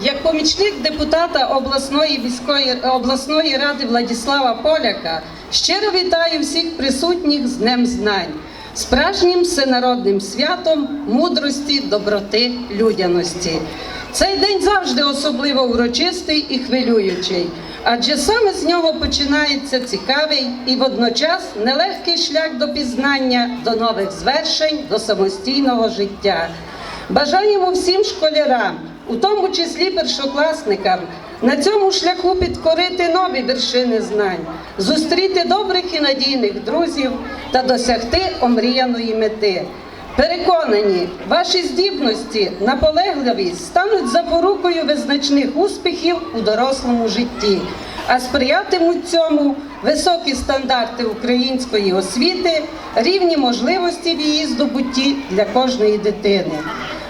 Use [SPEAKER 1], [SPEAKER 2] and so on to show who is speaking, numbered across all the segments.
[SPEAKER 1] Як помічник депутата обласної міської обласної ради Владислава Поляка щиро вітаю всіх присутніх з Днем Знань, справжнім всенародним святом мудрості, доброти, людяності. Цей день завжди особливо урочистий і хвилюючий, адже саме з нього починається цікавий і водночас нелегкий шлях до пізнання, до нових звершень, до самостійного життя. Бажаємо всім школярам, у тому числі першокласникам, на цьому шляху підкорити нові вершини знань, зустріти добрих і надійних друзів та досягти омріяної мети. Переконані, ваші здібності, наполегливість стануть запорукою визначних успіхів у дорослому житті, а сприятимуть цьому високі стандарти української освіти, рівні можливості в її здобутті для кожної дитини.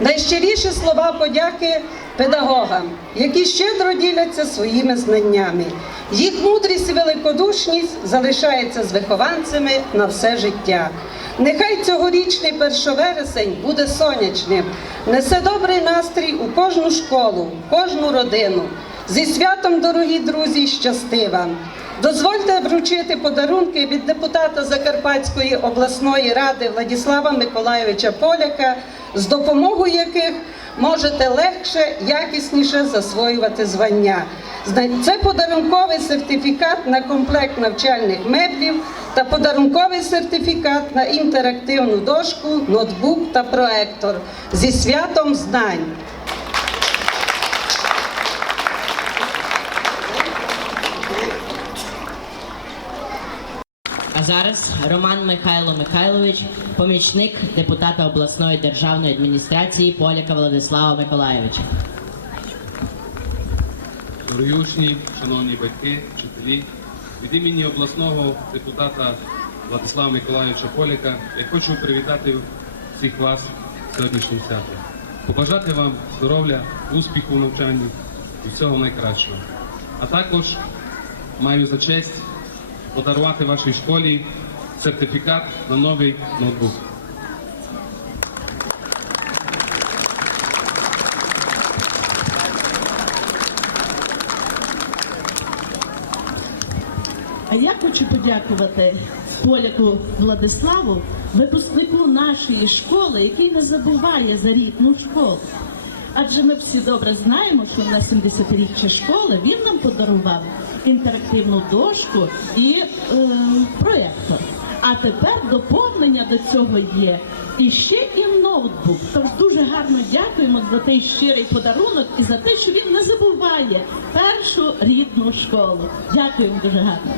[SPEAKER 1] Найщиріші слова подяки педагогам, які щедро діляться своїми знаннями. Їх мудрість і великодушність залишається з вихованцями на все життя. Нехай цьогорічний 1 вересень буде сонячним, несе добрий настрій у кожну школу, кожну родину. Зі святом, дорогі друзі, щасти вам! Дозвольте вручити подарунки від депутата Закарпатської обласної ради Владислава Миколайовича Поляка, з допомогою яких можете легше, якісніше засвоювати звання. Це подарунковий сертифікат на комплект навчальних меблів та подарунковий сертифікат на інтерактивну дошку, ноутбук та проектор зі святом знань.
[SPEAKER 2] А зараз Роман Михайло Михайлович, помічник депутата обласної державної адміністрації Поляка Владислава Миколайовича.
[SPEAKER 3] Дорогі учні, шановні батьки, вчителі, від імені обласного депутата Владислава Миколайовича Поляка я хочу привітати всіх вас сьогоднішнім святом. Побажати вам здоров'я, успіху в навчанні і всього найкращого. А також маю за честь подарувати вашій школі сертифікат на новий ноутбук.
[SPEAKER 4] А я хочу подякувати поляку Владиславу, випускнику нашої школи, який не забуває за рідну школу. Адже ми всі добре знаємо, що на 70-річчя школи він нам подарував інтерактивну дошку і е, проєктор. А тепер доповнення до цього є. І ще і ноутбук. Тож дуже гарно дякуємо за той щирий подарунок і за те, що він не забуває першу рідну школу. Дякуємо дуже гарно.